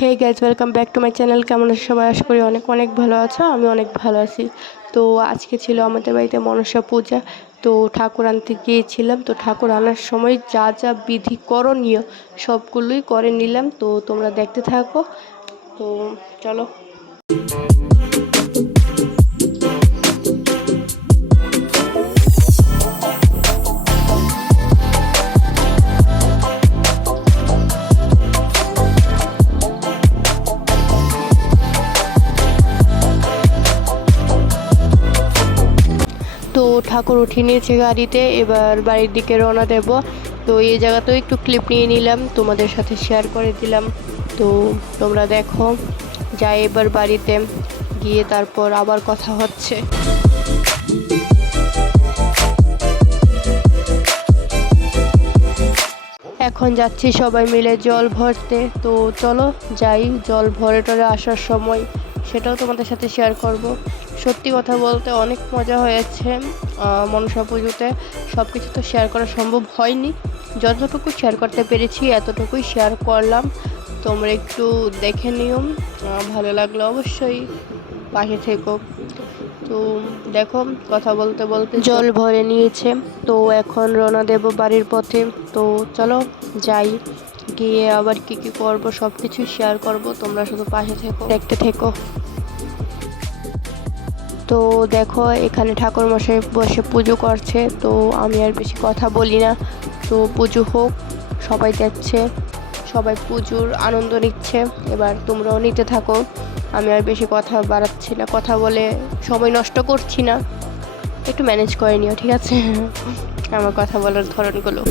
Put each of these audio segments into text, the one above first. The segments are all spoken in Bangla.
Hey guys, welcome back to my channel. কেমন আছো সবাই? আশা করি অনেক অনেক ভালো আছো। আমি অনেক ভালো আছি। তো আজকে ছিল আমাদের বাড়িতে মনসা পূজা। তো ঠাকুর আনতে গিয়েছিলাম। তো ঠাকুর আনার সময় যা যা বিধি করণীয় সবগুলোই করে নিলাম। তো তোমরা দেখতে থাকো। তো চলো। তো ঠাকুর উঠিয়ে নিয়েছে গাড়িতে, এবার বাড়ির দিকে রওনা দেব। তো এই জায়গাতেও একটু ক্লিপ নিয়ে নিলাম, তোমাদের সাথে শেয়ার করে দিলাম। তো তোমরা দেখো। যাই এবার বাড়িতে গিয়ে তারপর আবার কথা হচ্ছে। এখন যাচ্ছি সবাই মিলে জল ভরতে। তো চলো যাই, জল ভরে টরে আসার সময় সেটাও তোমাদের সাথে শেয়ার করব। সত্যি কথা বলতে অনেক মজা হয়েছে মনসা পুজোতে। সব কিছু তো শেয়ার করা সম্ভব হয়নি, যতটুকু শেয়ার করতে পেরেছি এতটুকুই শেয়ার করলাম। তোমরা একটু দেখে নিও, ভালো লাগলে অবশ্যই পাশে থেকো। তো দেখো, কথা বলতে বলতে জল ভরে নিয়েছে। তো এখন রওনা দেব বাড়ির পথে। তো চলো যাই, গিয়ে আবার কি কি করব সব কিছু শেয়ার করব। তোমরা শুধু পাশে থেকো, দেখতে থেকো। তো দেখো, এখানে ঠাকুর মশাই বসে পুজো করছে। তো আমি আর বেশি কথা বলি না। তো পুজো হোক, সবাই দেখছে, সবাই পুজোর আনন্দ নিচ্ছে। এবার তোমরাও নিতে থাকো। আমি আর বেশি কথা বাড়াচ্ছি না, কথা বলে সময় নষ্ট করছি না। একটু ম্যানেজ করে নিও, ঠিক আছে? আমার কথা বলার ধরনগুলো।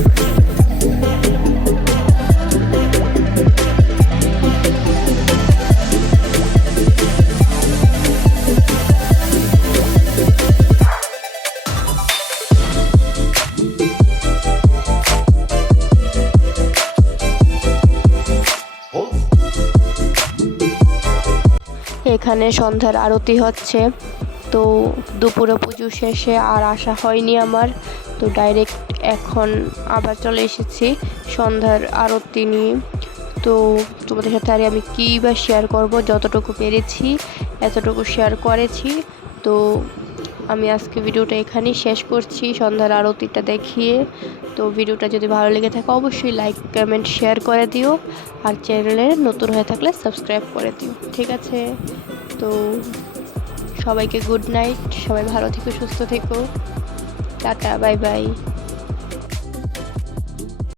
এখানে সন্ধ্যার আরতি হচ্ছে। তো দুপুরে পুজো শেষে আর আসা হয়নি আমার। তো ডাইরেক্ট এখন আবার চলে এসেছি সন্ধ্যার আরতি নিয়ে। তো তোমাদের সাথে আর আমি কী বা শেয়ার করব, যতটুকু পেরেছি এতটুকু শেয়ার করেছি। তো আমি আজকে ভিডিওটা এখানেই শেষ করছি, সন্ধ্যার আরতিটা দেখিয়ে। তো ভিডিওটা যদি ভালো লেগে থাকে অবশ্যই লাইক কমেন্ট শেয়ার করে দিও। আর চ্যানেলে নতুন হয়ে থাকলে সাবস্ক্রাইব করে দিও, ঠিক আছে? তো সবাইকে গুড নাইট, সবাই ভালো থেকো, সুস্থ থেকো, টাটা, বাই বাই।